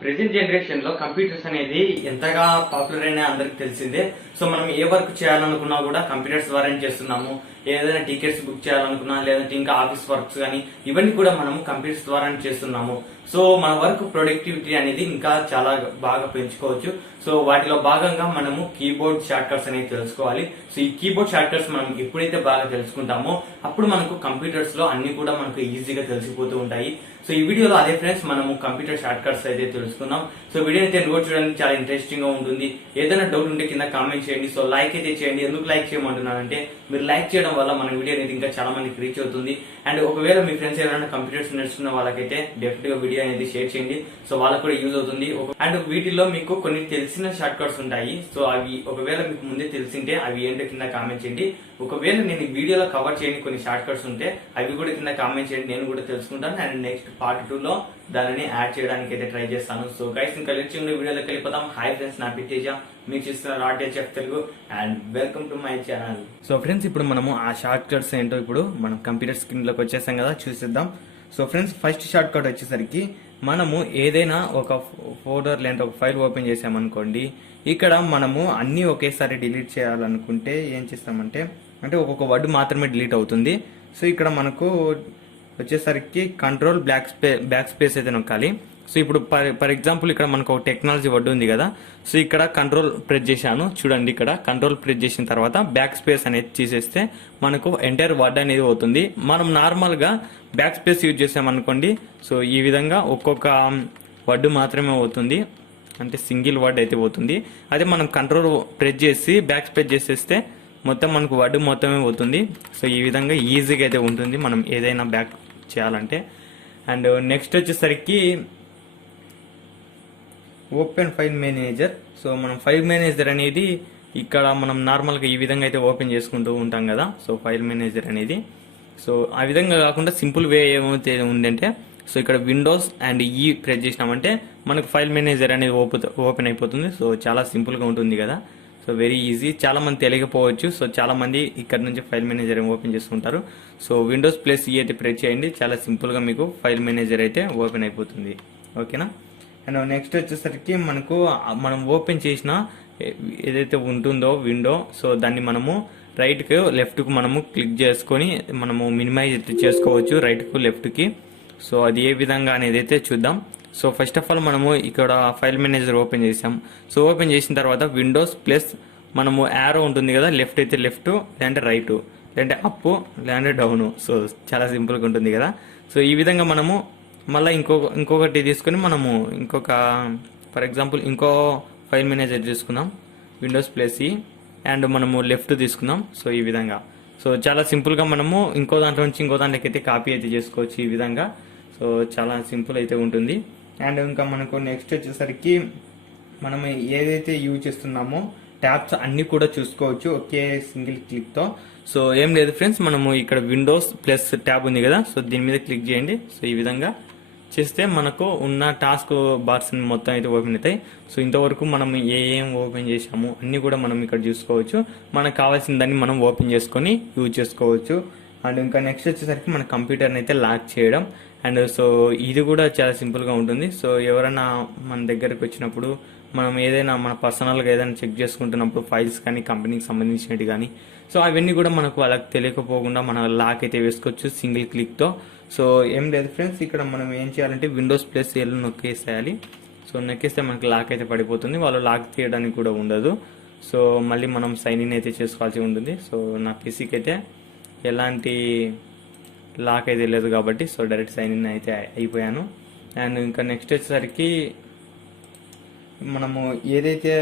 Present generation లో computers అనేది ఎంతగా పాపులర్ అయినా అందరికి తెలిసిందే. సో మనం ఏ వర్క్ చేయాలనుకున్నా కూడా కంప్యూటర్స్ ద్వారానే చేస్తున్నాము. ఏదైనా టికెట్స్ బుక్ చేయాలనుకున్నా, లేదంటే ఇంకా ఆఫీస్ వర్క్స్ కానీ ఇవన్నీ కూడా మనము కంప్యూటర్స్ ద్వారానే చేస్తున్నాము. సో మన వర్క్ ప్రొడక్టివిటీ అనేది ఇంకా చాలా బాగా పెంచుకోవచ్చు. సో వాటిలో భాగంగా మనము కీబోర్డ్ షార్ట్ కట్స్ అనేవి తెలుసుకోవాలి. సో ఈ కీబోర్డ్ షార్ట్ కట్స్ మనం ఎప్పుడైతే బాగా తెలుసుకుంటామో అప్పుడు మనకు కంప్యూటర్స్ లో అన్ని కూడా మనకు ఈజీగా తెలిసిపోతూ ఉంటాయి. సో ఈ వీడియోలో అదే ఫ్రెండ్స్ మనము కంప్యూటర్ షార్ట్ కట్స్ అయితే తెలుసుకుందాం. సో వీడియో అయితే నోట్ చూడడానికి చాలా ఇంట్రెస్టింగ్ గా ఉంటుంది. ఏదైనా డౌట్ ఉంటే కింద కామెంట్ చేయండి. సో లైక్ అయితే చేయండి. ఎందుకు లైక్ చేయమంటున్నానంటే మీరు లైక్ చేయడం వల్ల మన వీడియో అనేది ఇంకా చాలా మందికి రీచ్ అవుతుంది. అండ్ ఒకవేళ మీ ఫ్రెండ్స్ ఎవరైనా కంప్యూటర్స్ నేర్చుకున్న వాళ్ళకైతే డెఫినెట్ గా వీడియో అనేది షేర్ చేయండి. సో వాళ్ళకు కూడా యూజ్ అవుతుంది. అండ్ వీటిలో మీకు కొన్ని తెలిసిన షార్ట్ కట్స్ ఉంటాయి. సో అవి ఒకవేళ మీకు ముందే తెలిసింటే అవి ఏంటో కింద కామెంట్ చేయండి. ఒకవేళ నేను ఈ వీడియోలో కవర్ చేయని కొన్ని షార్ట్ కట్స్ ఉంటే అవి కూడా కింద కామెంట్ చేయండి. నేను కూడా తెలుసుకుంటాను. అండ్ నెక్స్ట్ పార్ట్ 2 లో దానిని యాడ్ చేయడానికి అయితే ట్రై చేస్తాను. సో గైస్ ఇంకా లేట్ చేయకుండా వీడియోలోకి వెళ్ళిపోతాం. హాయ్ ఫ్రెండ్స్, నా పేరు తేజ. మీకు చూస్తున్నారు RTHF Telugu and welcome to my channel. So friends ఇప్పుడు మనము ఆ షార్ట్ కట్స్ ఏంటో ఇప్పుడు మనం కంప్యూటర్ స్క్రీన్ లోకి వచ్చేసాం కదా, చూసేద్దాం. So friends first short cut వచ్చేసరికి మనము ఏదైనా ఒక ఫోల్డర్ లేదా ఒక ఫైల్ ఓపెన్ చేసామనుకోండి, ఇక్కడ మనము అన్ని ఒకేసారి డిలీట్ చేయాలనుకుంటే ఏం చేస్తామంటే ఒక్కొక్క వర్డ్ మాత్రమే డిలీట్ అవుతుంది. సో ఇక్కడ మనకు వచ్చేసరికి కంట్రోల్ బ్యాక్ స్పేస్ అయితే నొక్కాలి. సో ఇప్పుడు ఫర్ ఎగ్జాంపుల్ ఇక్కడ మనకు ఒక టెక్నాలజీ వర్డ్ ఉంది కదా. సో ఇక్కడ కంట్రోల్ ప్రెస్ చేశాను చూడండి. ఇక్కడ కంట్రోల్ ప్రెస్ చేసిన తర్వాత బ్యాక్ స్పేస్ అనేది తీసేస్తే మనకు ఎంటైర్ వర్డ్ అనేది అవుతుంది. మనం నార్మల్ గా బ్యాక్ స్పేస్ యూజ్ చేసామనుకోండి, సో ఈ విధంగా ఒక్కొక్క వర్డ్ మాత్రమే అవుతుంది, అంటే సింగిల్ వర్డ్ అయితే పోతుంది. అదే మనం కంట్రోల్ ప్రెస్ చేసి బ్యాక్ స్పేస్ చేసేస్తే మొత్తం మనకు వర్డ్ మొత్తమే అవుతుంది. సో ఈ విధంగా ఈజీగా అయితే ఉంటుంది మనం ఏదైనా బ్యాక్ చేయాలంటే. అండ్ నెక్స్ట్ వచ్చేసరికి ఓపెన్ ఫైల్ మేనేజర్. సో మనం ఫైల్ మేనేజర్ అనేది ఇక్కడ మనం నార్మల్గా ఈ విధంగా అయితే ఓపెన్ చేసుకుంటూ ఉంటాం కదా. సో ఫైల్ మేనేజర్ అనేది సో ఆ విధంగా కాకుండా సింపుల్ వే ఏమైతే ఉందంటే, సో ఇక్కడ విండోస్ అండ్ ప్రెస్ చేసినామంటే మనకు ఫైల్ మేనేజర్ అనేది ఓపెన్ అయిపోతుంది. సో చాలా సింపుల్గా ఉంటుంది కదా. So very easy. చాలా మంది తెలియకపోవచ్చు. సో చాలా మంది ఇక్కడ నుంచి ఫైల్ మేనేజర్ ఓపెన్ చేసుకుంటారు. సో విండోస్ ప్లస్ అయితే ప్రెస్ చేయండి, చాలా సింపుల్గా మీకు ఫైల్ మేనేజర్ అయితే ఓపెన్ అయిపోతుంది. ఓకేనా. అండ్ నెక్స్ట్ వచ్చేసరికి మనం ఓపెన్ చేసిన ఏదైతే ఉంటుందో విండో, సో దాన్ని మనము రైట్ కు లెఫ్ట్ కు మనము క్లిక్ చేసుకొని మనము మినిమైజ్ చేసుకోవచ్చు రైట్ కు లెఫ్ట్ కి. సో అది ఏ విధంగా అనేది అయితే చూద్దాం. సో ఫస్ట్ ఆఫ్ ఆల్ మనము ఇక్కడ ఫైల్ మేనేజర్ ఓపెన్ చేసాం. సో ఓపెన్ చేసిన తర్వాత విండోస్ ప్లస్ మనము యారో ఉంటుంది కదా, లెఫ్ట్ అయితే లెఫ్ట్, లేదంటే రైట్, లేదంటే అప్, లేదంటే డౌన్. సో చాలా సింపుల్గా ఉంటుంది కదా. సో ఈ విధంగా మనము మళ్ళీ ఇంకొకటి తీసుకొని మనము ఫర్ ఎగ్జాంపుల్ ఇంకో ఫైల్ మేనేజర్ తీసుకుందాం, విండోస్ ప్లస్ అండ్ మనము లెఫ్ట్ తీసుకుందాం. సో ఈ విధంగా సో చాలా సింపుల్గా మనము ఇంకో దాంట్లో నుంచి ఇంకో దాంట్లోకి అయితే కాపీ అయితే చేసుకోవచ్చు ఈ విధంగా. సో చాలా సింపుల్ అయితే ఉంటుంది. అండ్ ఇంకా మనకు నెక్స్ట్ వచ్చేసరికి మనం ఏదైతే యూజ్ చేస్తున్నామో ట్యాబ్స్ అన్ని కూడా చూసుకోవచ్చు ఒకే సింగిల్ క్లిక్ తో. సో ఏం లేదు ఫ్రెండ్స్, మనము ఇక్కడ విండోస్ ప్లస్ ట్యాబ్ ఉంది కదా, సో దీని మీద క్లిక్ చేయండి. సో ఈ విధంగా చేస్తే మనకు ఉన్న టాస్క్ బార్స్ మొత్తం అయితే ఓపెన్ అవుతాయి. సో ఇంతవరకు మనం ఏం ఓపెన్ చేసాము అన్ని కూడా మనం ఇక్కడ చూసుకోవచ్చు. మనకు కావాల్సిన దాన్ని మనం ఓపెన్ చేసుకొని యూజ్ చేసుకోవచ్చు. అండ్ ఇంకా నెక్స్ట్ వచ్చేసరికి మన కంప్యూటర్ని అయితే లాక్ చేయడం. అండ్ సో ఇది కూడా చాలా సింపుల్గా ఉంటుంది. సో ఎవరైనా మన దగ్గరకు వచ్చినప్పుడు మనం ఏదైనా మన పర్సనల్గా ఏదైనా చెక్ చేసుకుంటున్నప్పుడు ఫైల్స్ కానీ కంపెనీకి సంబంధించినవి కానీ, సో అవన్నీ కూడా మనకు అలా తెలియకపోకుండా మన లాక్ అయితే వేసుకోవచ్చు సింగిల్ క్లిక్తో. సో ఏం లేదు ఫ్రెండ్స్, ఇక్కడ మనం ఏం చేయాలంటే విండోస్ ప్లస్ ఎల్ నొక్కేసేయాలి. సో నొక్కేస్తే మనకి లాక్ అయితే పడిపోతుంది, వాళ్ళు లాక్ తీయడానికి కూడా ఉండదు. సో మళ్ళీ మనం సైన్ ఇన్ అయితే చేసుకోవాల్సి ఉంటుంది. సో నా పీసీకి అయితే ఎలాంటి లాక్ అయితే లేదు కాబట్టి సో డైరెక్ట్ సైన్ ఇన్ అయితే అయిపోయాను. అండ్ ఇంకా నెక్స్ట్ వచ్చేసరికి మనము ఏదైతే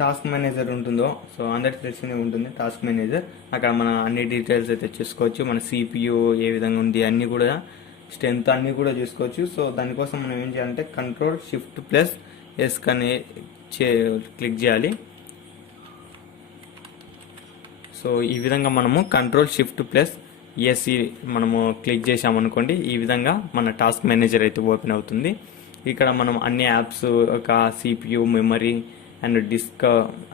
టాస్క్ మేనేజర్ ఉంటుందో, సో అందరికి తెలిసిందే ఉంటుంది టాస్క్ మేనేజర్. అక్కడ మన అన్ని డీటెయిల్స్ అయితే చూసుకోవచ్చు. మన CPU ఏ విధంగా ఉంది అన్ని కూడా, స్ట్రెంత్ అన్ని కూడా చూసుకోవచ్చు. సో దానికోసం మనం ఏం చేయాలంటే కంట్రోల్ షిఫ్ట్ ప్లస్ ఎస్ అని క్లిక్ చేయాలి. సో ఈ విధంగా మనము కంట్రోల్ షిఫ్ట్ ప్లస్ ఎస్ మనము క్లిక్ చేసామనుకోండి, ఈ విధంగా మన టాస్క్ మేనేజర్ అయితే ఓపెన్ అవుతుంది. ఇక్కడ మనం అన్ని యాప్స్, ఒక CPU, మెమరీ అండ్ డిస్క్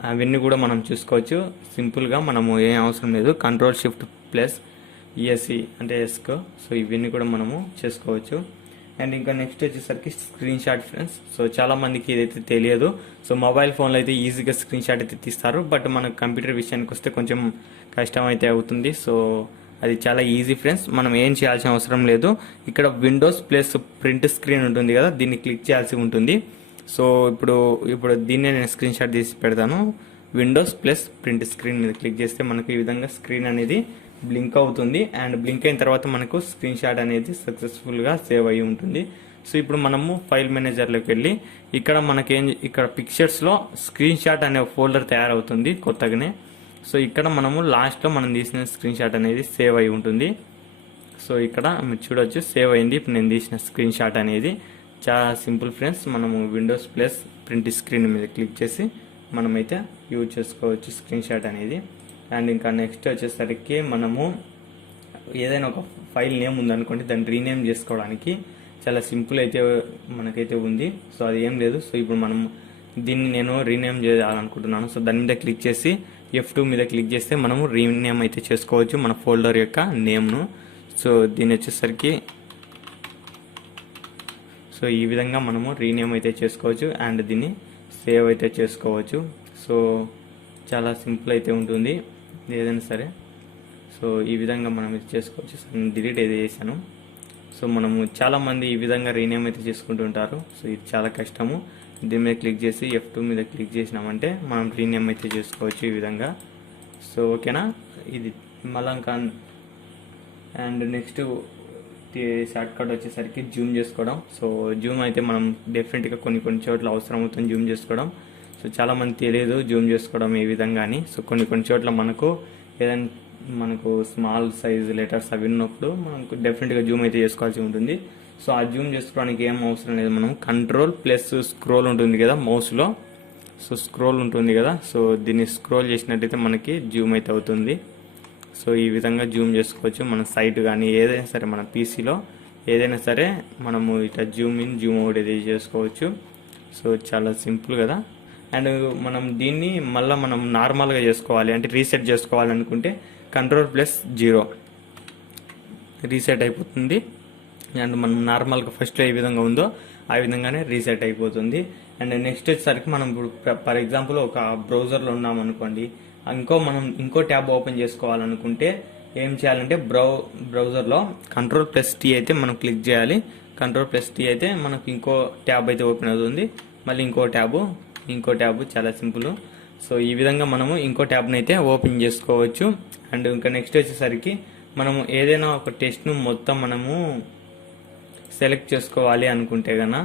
అవన్నీ కూడా మనం చూసుకోవచ్చు. సింపుల్గా మనము ఏం అవసరం లేదు, కంట్రోల్ షిఫ్ట్ ప్లస్ ESC అంటే ఎస్క్. సో ఇవన్నీ కూడా మనము చేసుకోవచ్చు. అండ్ ఇంకా నెక్స్ట్ వచ్చేసరికి స్క్రీన్ షాట్ ఫ్రెండ్స్. సో చాలా మందికి ఇదైతే తెలియదు. సో మొబైల్ ఫోన్లో అయితే ఈజీగా స్క్రీన్ షాట్ అయితే తీస్తారు, బట్ మన కంప్యూటర్ విషయానికి వస్తే కొంచెం కష్టం అయితే అవుతుంది. సో అది చాలా ఈజీ ఫ్రెండ్స్, మనం ఏం చేయాల్సిన అవసరం లేదు. ఇక్కడ విండోస్ ప్లస్ ప్రింట్ స్క్రీన్ ఉంటుంది కదా, దీన్ని క్లిక్ చేయాల్సి ఉంటుంది. సో ఇప్పుడు దీన్నే నేను స్క్రీన్ షాట్ తీసి పెడతాను. విండోస్ ప్లస్ ప్రింట్ స్క్రీన్ మీద క్లిక్ చేస్తే మనకు ఈ విధంగా స్క్రీన్ అనేది బ్లింక్ అవుతుంది. అండ్ బ్లింక్ అయిన తర్వాత మనకు స్క్రీన్ షాట్ అనేది సక్సెస్ఫుల్గా సేవ్ అయ్యి ఉంటుంది. సో ఇప్పుడు మనము ఫైల్ మేనేజర్లోకి వెళ్ళి ఇక్కడ పిక్చర్స్లో స్క్రీన్ షాట్ అనే ఫోల్డర్ తయారవుతుంది కొత్తగానే. సో ఇక్కడ మనము లాస్ట్లో మనం తీసిన స్క్రీన్ షాట్ అనేది సేవ్ అయి ఉంటుంది. సో ఇక్కడ మీరు చూడొచ్చు సేవ్ అయింది. ఇప్పుడు నేను తీసిన స్క్రీన్ షాట్ అనేది చాలా సింపుల్ ఫ్రెండ్స్. మనము విండోస్ ప్లస్ ప్రింట్ స్క్రీన్ మీద క్లిక్ చేసి మనమైతే యూజ్ చేసుకోవచ్చు స్క్రీన్ షాట్ అనేది. అండ్ ఇంకా నెక్స్ట్ వచ్చేసరికి మనము ఏదైనా ఒక ఫైల్ నేమ్ ఉందనుకోండి, దాన్ని రీనేమ్ చేసుకోవడానికి చాలా సింపుల్ అయితే మనకైతే ఉంది. సో అది ఏం లేదు. సో ఇప్పుడు మనం దీన్ని నేను రీనేమ్ చేయాలనుకుంటున్నాను. సో దాని మీద క్లిక్ చేసి F2 మీద క్లిక్ చేస్తే మనము రీనేమ్ అయితే చేసుకోవచ్చు మన ఫోల్డర్ యొక్క నేమ్ను. సో దీని వచ్చేసరికి సో ఈ విధంగా మనము రీనేమ్ అయితే చేసుకోవచ్చు అండ్ దీన్ని సేవ్ అయితే చేసుకోవచ్చు. సో చాలా సింపుల్ అయితే ఉంటుంది ఏదైనా సరే. సో ఈ విధంగా మనం ఇది చేసుకోవచ్చు. సో నేను డిలీట్ అయితే చేశాను. సో మనము చాలామంది ఈ విధంగా రీనేమ్ అయితే చేసుకుంటుంటారు. సో ఇది చాలా కష్టము. దీని మీద క్లిక్ చేసి F2 మీద క్లిక్ చేసినామంటే మనం రీనేమ్ అయితే చేసుకోవచ్చు ఈ విధంగా. సో ఓకేనా, ఇది మలంకాన్. అండ్ నెక్స్ట్ షార్ట్ కట్ వచ్చేసరికి జూమ్ చేసుకోవడం. సో జూమ్ అయితే మనం డెఫినెట్గా కొన్ని చోట్ల అవసరం అవుతుంది జూమ్ చేసుకోవడం. సో చాలా మంది తెలియదు జూమ్ చేసుకోవడం ఏ విధంగా అని. సో కొన్ని చోట్ల మనకు స్మాల్ సైజ్ లెటర్స్ అవి ఉన్నప్పుడు మనకు డెఫినెట్గా జూమ్ అయితే చేసుకోవాల్సి ఉంటుంది. సో ఆ జూమ్ చేసుకోవడానికి ఏం అవసరం లేదు. మనం కంట్రోల్ ప్లస్ స్క్రోల్ ఉంటుంది కదా మౌస్లో, సో స్క్రోల్ ఉంటుంది కదా, సో దీన్ని స్క్రోల్ చేసినట్టయితే మనకి జూమ్ అయితే అవుతుంది. సో ఈ విధంగా జూమ్ చేసుకోవచ్చు. మన సైట్ కానీ ఏదైనా సరే మన పీసీలో ఏదైనా సరే మనము ఇట్లా జూమ్ ఇన్ జూమ్ అవుట్ అయితే చేసుకోవచ్చు. సో చాలా సింపుల్ కదా. అండ్ మనం దీన్ని మళ్ళీ మనం నార్మల్గా చేసుకోవాలి అంటే రీసెట్ చేసుకోవాలనుకుంటే Ctrl+0 రీసెట్ అయిపోతుంది. అండ్ మనం నార్మల్గా ఫస్ట్లో ఏ విధంగా ఉందో ఆ విధంగానే రీసెట్ అయిపోతుంది. అండ్ నెక్స్ట్ వచ్చేసరికి మనం ఇప్పుడు ఫర్ ఎగ్జాంపుల్ ఒక బ్రౌజర్లో ఉన్నాం అనుకోండి, మనం ఇంకో ట్యాబ్ ఓపెన్ చేసుకోవాలనుకుంటే ఏం చేయాలంటే బ్రౌజర్లో Ctrl+T అయితే మనం క్లిక్ చేయాలి. Ctrl+T అయితే మనకు ఇంకో ట్యాబ్ అయితే ఓపెన్ అవుతుంది. మళ్ళీ ఇంకో ట్యాబ్ చాలా సింపుల్. సో ఈ విధంగా మనము ఇంకో ట్యాబ్ని అయితే ఓపెన్ చేసుకోవచ్చు. అండ్ ఇంకా నెక్స్ట్ వచ్చేసరికి మనము ఏదైనా ఒక టెస్ట్ను మొత్తం మనము సెలెక్ట్ చేసుకోవాలి అనుకుంటే కన్నా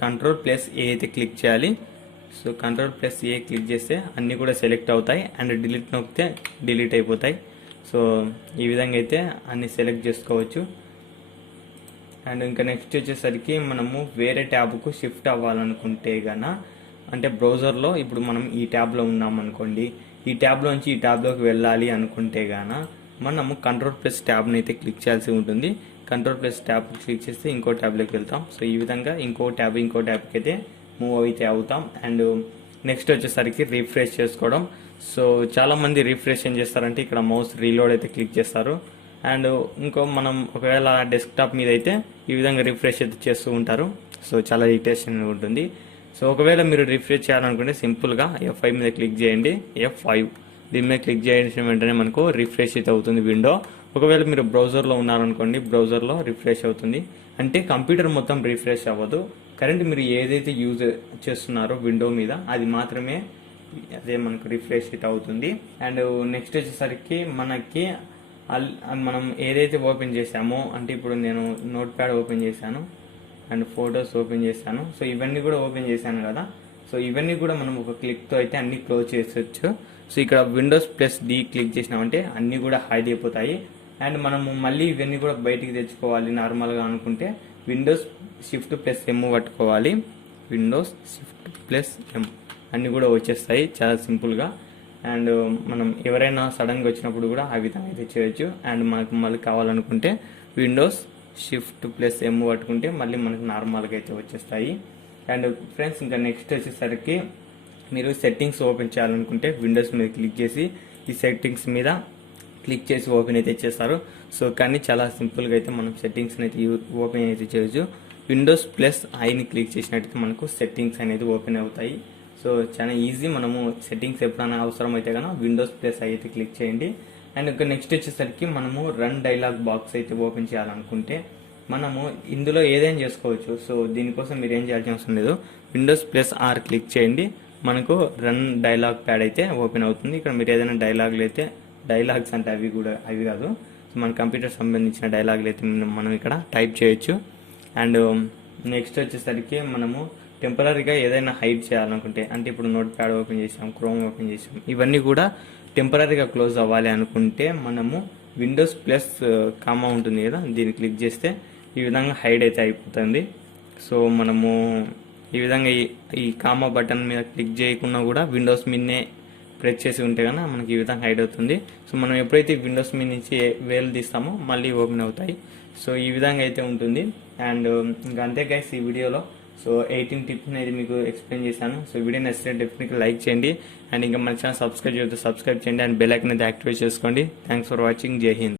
Ctrl+A అయితే క్లిక్ చేయాలి. సో Ctrl+A క్లిక్ చేస్తే అన్నీ కూడా సెలెక్ట్ అవుతాయి అండ్ డిలీట్ నొక్కితే డిలీట్ అయిపోతాయి. సో ఈ విధంగా అయితే అన్ని సెలెక్ట్ చేసుకోవచ్చు. అండ్ ఇంకా నెక్స్ట్ వచ్చేసరికి మనము వేరే ట్యాబ్కు షిఫ్ట్ అవ్వాలనుకుంటే గన అంటే బ్రౌజర్లో ఇప్పుడు మనం ఈ ట్యాబ్లో ఉన్నాం అనుకోండి, ఈ ట్యాబ్లోంచి ఈ ట్యాబ్లోకి వెళ్ళాలి అనుకుంటే గాన మనము Ctrl+ట్యాబ్ని అయితే క్లిక్ చేయాల్సి ఉంటుంది. Ctrl+ట్యాబ్ క్లిక్ చేస్తే ఇంకో ట్యాబ్లోకి వెళ్తాం. సో ఈ విధంగా ఇంకో ట్యాబ్కి అయితే మూవ్ అయితే అవుతాం. అండ్ నెక్స్ట్ వచ్చేసరికి రిఫ్రెష్ చేసుకోవడం. సో చాలా మంది రిఫ్రెష్ ఏం చేస్తారంటే ఇక్కడ మౌస్ రీలోడ్ అయితే క్లిక్ చేస్తారు. అండ్ మనం ఒకవేళ డెస్క్టాప్ మీద అయితే ఈ విధంగా రిఫ్రెష్ అయితే చేస్తూ ఉంటారు. సో చాలా ఇరిటేషన్ ఉంటుంది. సో ఒకవేళ మీరు రిఫ్రెష్ చేయాలనుకుంటే సింపుల్గా F5 మీద క్లిక్ చేయండి. F5 దీని మీద క్లిక్ చేసిన వెంటనే మనకు రిఫ్రెష్ అయితే అవుతుంది విండో. ఒకవేళ మీరు బ్రౌజర్లో ఉన్నారనుకోండి, బ్రౌజర్లో రిఫ్రెష్ అవుతుంది. అంటే కంప్యూటర్ మొత్తం రిఫ్రెష్ అవ్వదు, కరెంట్ మీరు ఏదైతే యూజ్ చేస్తున్నారో విండో మీద అది మాత్రమే అదే మనకు రిఫ్రెష్ అయితే అవుతుంది. అండ్ నెక్స్ట్ వచ్చేసరికి మనం ఏదైతే ఓపెన్ చేసామో అంటే ఇప్పుడు నేను నోట్ ప్యాడ్ ఓపెన్ చేశాను అండ్ ఫొటోస్ ఓపెన్ చేశాను. సో ఇవన్నీ కూడా ఓపెన్ చేశాను కదా. సో ఇవన్నీ కూడా మనం ఒక క్లిక్తో అయితే అన్ని క్లోజ్ చేసొచ్చు. సో ఇక్కడ Windows+D క్లిక్ చేసినామంటే అన్నీ కూడా హైడ్ అయిపోతాయి. అండ్ మనము మళ్ళీ ఇవన్నీ కూడా బయటికి తెచ్చుకోవాలి నార్మల్గా అనుకుంటే Windows+Shift+M పట్టుకోవాలి. Windows+Shift+M అన్నీ కూడా వచ్చేస్తాయి చాలా సింపుల్గా. అండ్ మనం ఎవరైనా సడన్గా వచ్చినప్పుడు కూడా ఆ విధంగా అయితే చేయొచ్చు. అండ్ మనకు మళ్ళీ కావాలనుకుంటే Windows+Shift+M పట్టుకుంటే మళ్ళీ మనకు నార్మల్గా అయితే వచ్చేస్తాయి. అండ్ ఫ్రెండ్స్ ఇంకా నెక్స్ట్ వచ్చేసరికి మీరు సెట్టింగ్స్ ఓపెన్ చేయాలనుకుంటే విండోస్ మీద క్లిక్ చేసి ఈ సెట్టింగ్స్ మీద క్లిక్ చేసి ఓపెన్ అయితే చేస్తారు. సో కానీ చాలా సింపుల్గా అయితే మనం సెట్టింగ్స్ అయితే ఓపెన్ అయితే చేయొచ్చు. విండోస్ ప్లస్ ఐని క్లిక్ చేసినట్టయితే మనకు సెట్టింగ్స్ అనేది ఓపెన్ అవుతాయి. సో చాలా ఈజీ. మనము సెట్టింగ్స్ ఎప్పుడైనా అవసరం అయితే కనుక విండోస్ ప్లస్ ఐ అయితే క్లిక్ చేయండి. అండ్ ఇంకా నెక్స్ట్ వచ్చేసరికి మనము రన్ డైలాగ్ బాక్స్ అయితే ఓపెన్ చేయాలనుకుంటే మనము ఇందులో ఏదైనా చేసుకోవచ్చు. సో దీనికోసం మీరు ఏం చేయాల్సిన అవసరం లేదు. విండోస్ ప్లస్ ఆర్ క్లిక్ చేయండి, మనకు రన్ డైలాగ్ ప్యాడ్ అయితే ఓపెన్ అవుతుంది. ఇక్కడ మీరు ఏదైనా డైలాగులు అయితే, డైలాగ్స్ అంటే అవి కాదు, సో మన కంప్యూటర్ సంబంధించిన డైలాగులు అయితే మనం ఇక్కడ టైప్ చేయొచ్చు. అండ్ నెక్స్ట్ వచ్చేసరికి మనము టెంపరీగా ఏదైనా హైడ్ చేయాలనుకుంటే, అంటే ఇప్పుడు నోట్ ప్యాడ్ ఓపెన్ చేసాం, క్రోమ్ ఓపెన్ చేసాం, ఇవన్నీ కూడా టెంపరీగా క్లోజ్ అవ్వాలి అనుకుంటే మనము విండోస్ ప్లస్ కామా ఉంటుంది కదా, దీన్ని క్లిక్ చేస్తే ఈ విధంగా హైడ్ అయితే అయిపోతుంది. సో మనము ఈ విధంగా ఈ కామా బటన్ మీద క్లిక్ చేయకుండా కూడా విండోస్ మీదనే ప్రెస్ చేసి ఉంటే కనుక మనకి ఈ విధంగా హైడ్ అవుతుంది. సో మనం ఎప్పుడైతే విండోస్ మీద నుంచి వేలు తీస్తామో మళ్ళీ ఓపెన్ అవుతాయి. సో ఈ విధంగా అయితే ఉంటుంది. అండ్ ఇంకా అంతే గైస్ ఈ వీడియోలో. సో 18 టిప్స్ అనేది మీకు ఎక్స్ప్లెయిన్ చేశాను. సో వీడియో నచ్చితే డెఫినెట్గా లైక్ చేయండి. అండ్ ఇంకా మన ఛానల్ సబ్స్క్రైబ్ చేయండి అండ్ బెల్ ఐకాన్ అయితే యాక్టివేట్ చేసుకోండి. Thanks for watching. జై హింద్.